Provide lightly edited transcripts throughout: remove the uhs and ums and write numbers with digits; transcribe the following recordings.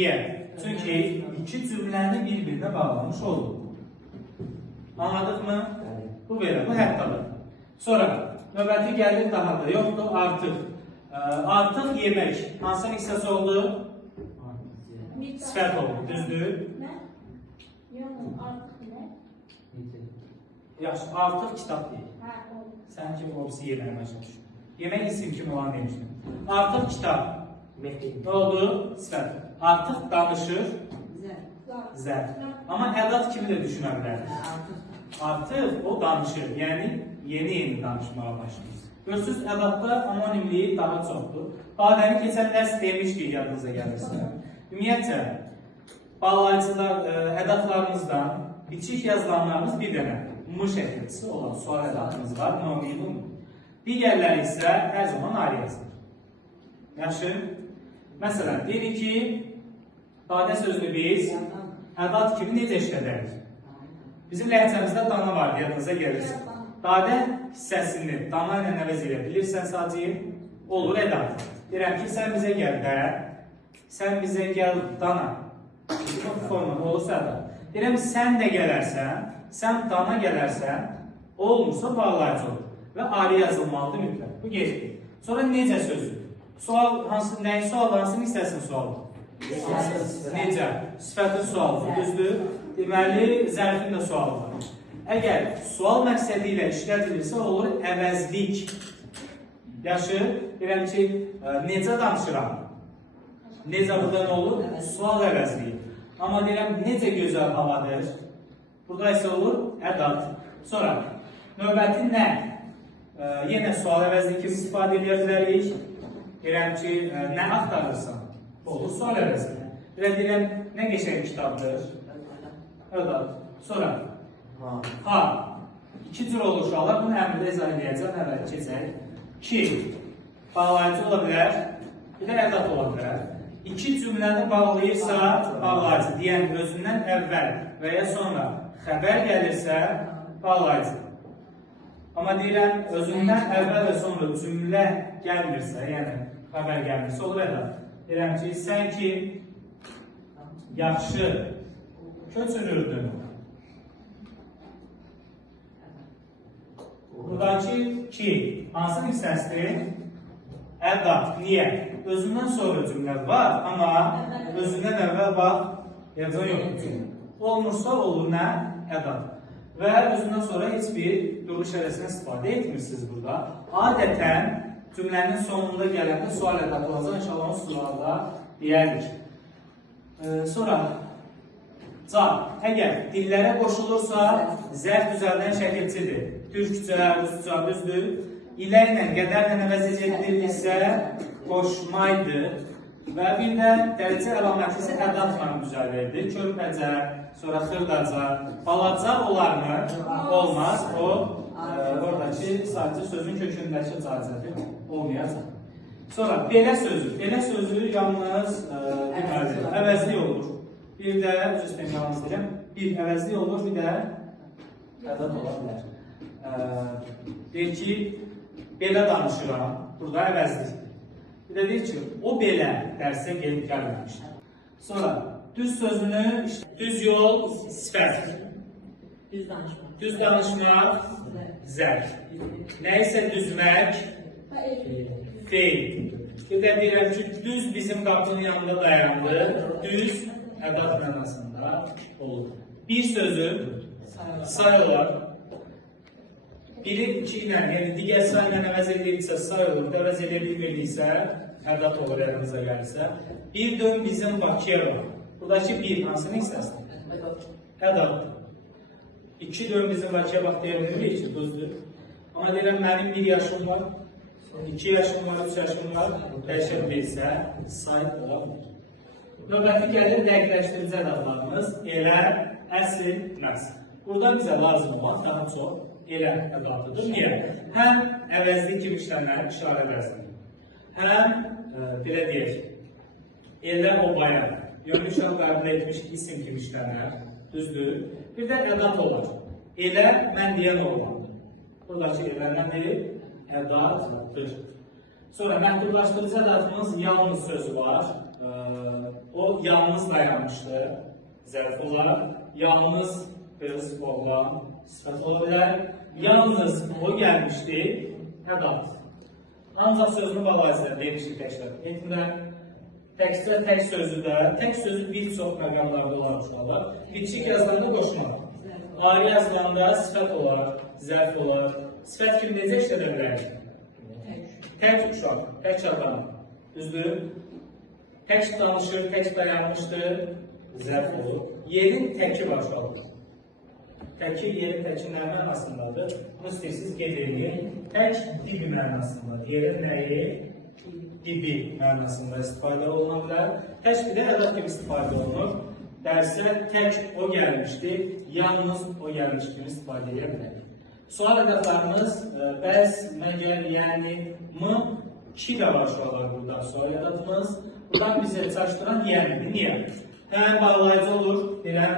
Niyə? Çünki iki cümləni bir-birinə bağlamış olur. Anladıq mı? Bu belə, bu həttadır. Sonra, növbəti gəlir daha da yoxdur, artıq. Artıq yemək hansı hissəsi oldu? Sifət oldu, düzdür? Yaxşı, artıq kitab deyil. Sən kimi obisi yeməyə başa düşün. Yemək isim kimi olan demişdim. Artıq kitab. Nə oldu? Sifət. Artıq danışır. Zərf. Amma ədat kimi də düşünə bilərik. Artıq o danışır. Yəni, yeni danışmağa başlayır. Görürsünüz, ədatda anonimliyi daha çoxdur. Badəni keçən dərs demişdik, yadınıza gəlirsə. Ümumiyyətcə, bağlayıcılar, ədatlarımızdan biçik yazılanlarımız bir dənə M şəklisi olan sual ədatımız var, nominum. Digərləri isə hər zaman ayrı yazılır. Yaxşı. Məsələn, deyirik ki, dadə sözünü biz ədat kimi necə işlədərik? Bizim ləhcəmizdə dana var, yadınıza gəlirsə. Dadə hissəsini dana ilə əvəz edə bilirsən sadəcə, olur ədat. Deyirəm ki, sən bizə gəl də, sən bizə gəl dana. Bu formada olursa ədat. Deyirəm, sən də gələrsən, sən dana gələrsən, olmursa bağlayıcı olur. Və ayrı yazılmalıdır mütləq. Bu geçdir. Sonra necə sözü? Sual hansı, nəyin sualı, hansının hissəsinin sualı? Necə? Sifətin sualıdır, düzdür? Deməli, zərfin də sualı var. Əgər sual məqsədi ilə işlədilirsə, olur əvəzlik. Yaxşı, deyirəm ki, necə danışıram? Necə burada nə olur? Sual əvəzliyi. Amma deyirəm, necə gözəl havadır? Burada isə olur ədat. Sonra, növbəti nə? Yenə sual əvəzliyi kimi istifadə edə bilərik. Deyirəm ki, nə axtarırsan? Olur sual əvəzliyi. Deyirəm, nə qəşəng kitabdır? Ədat. Sonra, ha. İki cür olur uşaqlar. Bunu əmrdə izah edəcəm, əvvəl keçək. Ki, bağlayıcı ola bilər, bir də ədat ola bilər. İki cümləni bağlayırsa, bağlayıcı deyən özündən əvvəl və ya sonra xəbər gəlirsə, bağlayıcı. Amma deyirəm, özündən əvvəl və sonra cümlə gəlmirsə, yəni xəbər gəlmirsə, olur ədat. Deyirəm ki, sən ki, yaxşı köçürürdün. Buradakı ki, hansı hissəsidir? Ədat. Niyə? Özündən sonra cümlə var, amma özündən əvvəl bax, yazan yoxdur. Olmursa olur nə? Ədat. Və özündən sonra heç bir duruş ədəsindən istifadə etmirsiniz burada. Adətən cümlənin sonunda gələndə sual ədat olacaq. İnşallah o sualda deyərik. Sonra, əgər dillərə qoşulursa, zərf düzəldən şəkilçidir. Türkcə, rusca, düzdür. İlə ilə, qədərlə əvəz edilirsə, qoşmaydı. Və bir də dərəcə əlaməti isə ədatla düzəlirdi. Körpəcə, sonra xırdaca, balaca olarmı? Olmaz. O, oradakı sadəcə sözün kökündəki cazədir. Olmayacaq. Sonra, belə sözü. Belə sözü yalnız əvəzli olur. Bir də, üzrüstən yalnız deyirəm, bir əvəzli olur, bir də ədat ola bilər. Deyir ki, belə danışıram, burada əvəzlidir. Bir də deyir ki, o belə dərsə gelib gəlməmişdir. Sonra, düz sözünü, düz yol, sifət. Düz danışmaq, zərf. Nə isə düzmək, feil. Bir də deyirəm ki, düz bizim qapının yanında dayandı, düz ədat mənasında olur. Bir sözü sayılır. Biri iki ilə, yəni digər sayla əvəz edilirsə sayılır, əvəz edə bilmirliksə, ədat olur əlimizə gəlirsə. Bir dön bizim Bakıya var. Buradakı bir hansının hissəsidir? Ədatdır. İki dön bizim Bakıya bax deyə bilirik ki, düzdür. Amma deyirəm, mənim 1 yaşım var, 2 yaşım var, 3 yaşım var, dəyişə bilirsə, say ola bilir. Növbəti gəlir dəqiqləşdirici ədatlarımız, elə, əsl, nəsl. Burada bizə lazım olan daha çox elə ədatıdır. Niyə? Həm əvəzli kimi işlənər, işarə əvəzli. Həm, belə deyək, elə o bayan, yönlü şah qəbul etmiş isim kimi işlənər, düzdür. Bir də ədat olar. Elə, mən deyən olmalıdır. Buradakı elə nədir? Ədatdır. Sonra, məhdudlaşdırıcı ədatımız yalnız sözü var. O yalnız dayanmışdır. Zərf olar. Yalnız qız, oğlan sifət ola bilər. Yalnız o gəlmişdi. Ədat. Ancaq sözünü bağlayıcılar demişdik təkrar. Etmirəm. Təkcə tək sözüdə, tək sözü bir çox məqamlarda olan uşaqlar. Bitişik yazılarda qoşmaq. Ayrı yazılanda sifət olar, zərf olar. Sifət kimi necə işlədə bilər? Tək uşaq, tək adam. Düzdür? Tək danışır, tək dayanmışdır. Zərf olur. Yerin təki var uşaqlar. Təki, yerin təki nə mənasındadır? Bunu istəyirsiniz qeyd edin. Tək dibi mənasındadır. Yerin nəyi? Dibi mənasında istifadə oluna bilər. Tək bir də ədat kimi istifadə olunur. Dərsə tək o gəlmişdi, yalnız o gəlmiş kimi istifadə edə bilər. Sual ədatlarımız bəs, məgər, yəni, mı, ki də var uşaqlar burada. Sual ədatımız. Buradan bizi çaşdıran yənidir. Niyə? Həm bağlayıcı olur, deyiləm.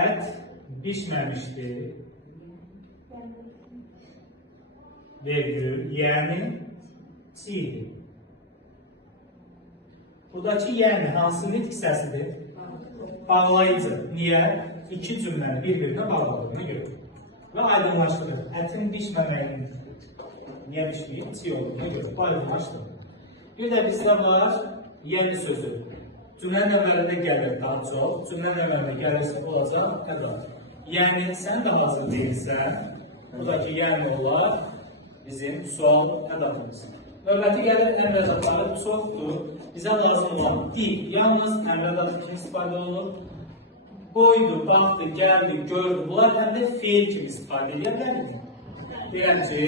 Ət bişməmişdir. Vergül, yəni çiğdir. Buradakı yəni hansı nitq səsidir? Bağlayıcı. Niyə? İki cümləni bir-birinə bağladığına görə. Və aydınlaşdırır. Ətin bişməməyinin niyə bişməyib? Çiğ olduğuna görə. Bu aydınlaşdırır. Bir də bizdə var yəni sözü. Cümlənin əvvəlində gəlir daha çox. Cümlənin əvvəlində gəlirsə olacaq ədat. Yəni sən də hazır deyilsən, buradakı yəni olar bizim sual ədatımız. Növbəti gəlir əmr ədatları çoxdur. Bizə lazım olan dil, yalnız əmr ədatı kimi istifadə olunur. Qoydu, baxdı, gəldi, gördü. Bunlar həm də feil kimi istifadə edə bilərik. Deyirəm ki,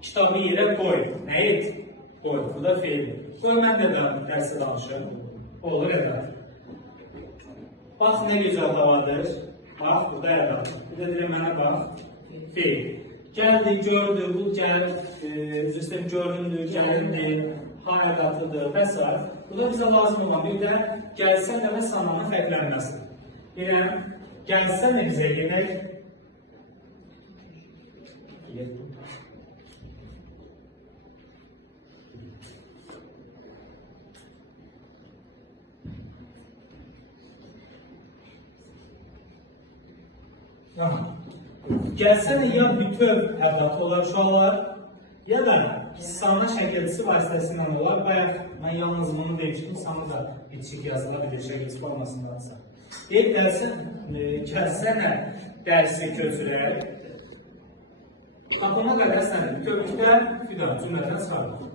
kitabı yerə qoy. Nə et? Qoy. Bu da feildir. Qoy, mən də dərsi danışım. Olur ədat. Bax, nə gözəl havadır. Bax, burada ədat. Bir də deyirəm, mənə bax. Feil. Gəldi, gördü, bu göründü, gəlindi, ha ədatıdır və s. Bu da bizə lazım olan bir də gəlsənə və sananın fərqlənməsidir. Deyirəm, gəlsənə bizə gedək. Gəlsənə ya bütöv ədat olar uşaqlar, ya da sana şəkilçisi vasitəsilə olar. Bayaq mən yalnız bunu demişdim, sana da bitişik yazıla bilir şəkilçi formasındadırsa. Deyib gəlsənə dərsi köçürək. Tapına qədər səni bütövlükdə fidan cümlədən çıxardır.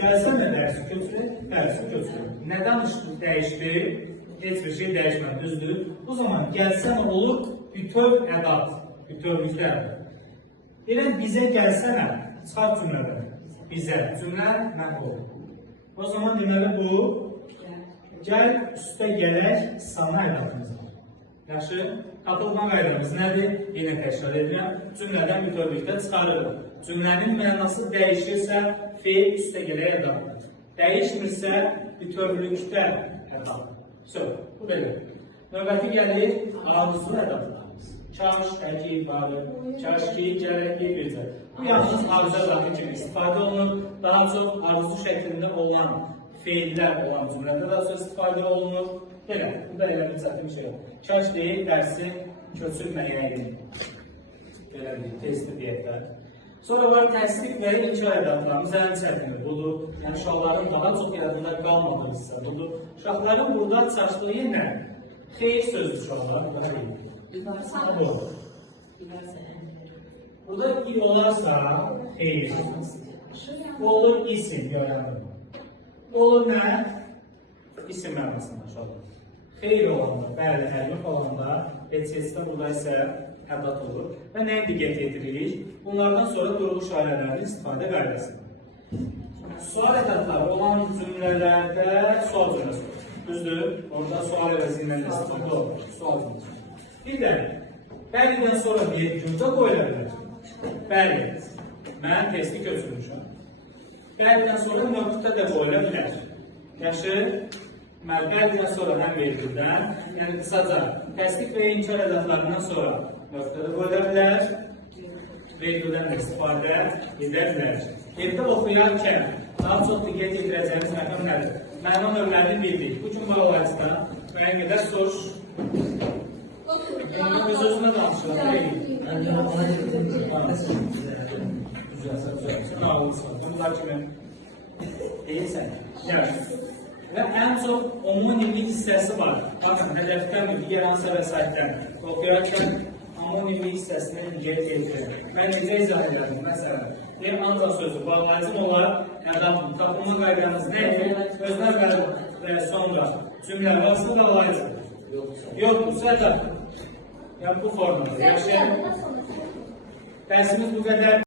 Gəlsənə dərsi köçürək, dərsi köçürək. Nədən dəyişdi? Heç bir şey dəyişmədi, düzdür. O zaman gəlsənə olur bütöv ədat. Bütövlükdə ədat. Deyilən, bizə gəlsənə, çıxart cümlədən. Bizə, cümlə məhv olur. O zaman deməli bu, gəl üstə gələk sana ədatımız var. Yaxşı, tapılma qaydamız nədir? Yenə təkrar edirəm. Cümlədən bütövlükdə çıxarırıq. Cümlənin mənası dəyişirsə, feil üstə gələk ədatdır. Dəyişmirsə, bütövlükdə ədatdır. Söz, bu belə. Növbəti gəlir, arzusu ədatdır. Çaş, təkib, varır, çaşki, gələk, bir-bircə. Bu yalnız arzu ədatı kimi istifadə olunur. Daha çox arzu şəklində olan feillər olan cümlədə daha çox istifadə olunur. Belə, bu da elə bir çətin bir şey yox. Çaş deyil, dərsi köçürməyəyini. Belə bir testi deyəklər. Sonra var təsdiq və inkar ədatlarımız ən çətini budur. Yəni, uşaqların daha çox yadında qalmadığı hissə budur. Uşaqların burada çaşdığı nə? Xeyir sözü uşaqlar, burada deyil. Burada i olarsa xeyir. Olur isim, yoyandır. Olur nə? İsim mənasında uşaqlar. Xeyir olanda, bəli, əlif olanda, HCS-də burada isə ədat olur. Və nəyə diqqət edirik? Bunlardan sonra durğu şairələrin istifadə qaydasıdır. Sual ədatları olan cümlələrdə sual cümləsi olur. Düzdür? Orada sual əvəzindən istifadə olur. Sual cümləsi. Bir də, bəlidən sonra bir cümlə qoyula bilər. Bəli, mən testi köçürmüşəm. Bəlidən sonra nöqtə də qoyula bilər. Yaxşı, bəlidən sonra həm vergüldən, yəni qısaca təsdiq və inkar ədatlarından sonra nöqtə də qoyula bilər. Vergüldən də istifadə edə bilər. Evdə oxuyarkən daha çox diqqət yetirəcəyimiz məqam nədir? Məna növlərini bildik. Bu gün bağlayıcıda müəyyən qədər soruş. Öz-özünə danışılır. Düzəlsə. Bunlar kimi deyilsən. Və ən çox homonimlik hissəsi var. Baxın, hədəfdən digər hansısa vəsaitdən oxuyarkən homonimlik hissəsini diqqət yetirir. Mən necə izah edirəm? Məsələn, bir ancaq sözü bağlayıcı olaraq ədabın tapılma qaydanız nədir? Özlər və sonra cümlə varsa bağlayıcı. Yoxdursa ədab. Yəni bu formada. Dərsimiz bu qədər.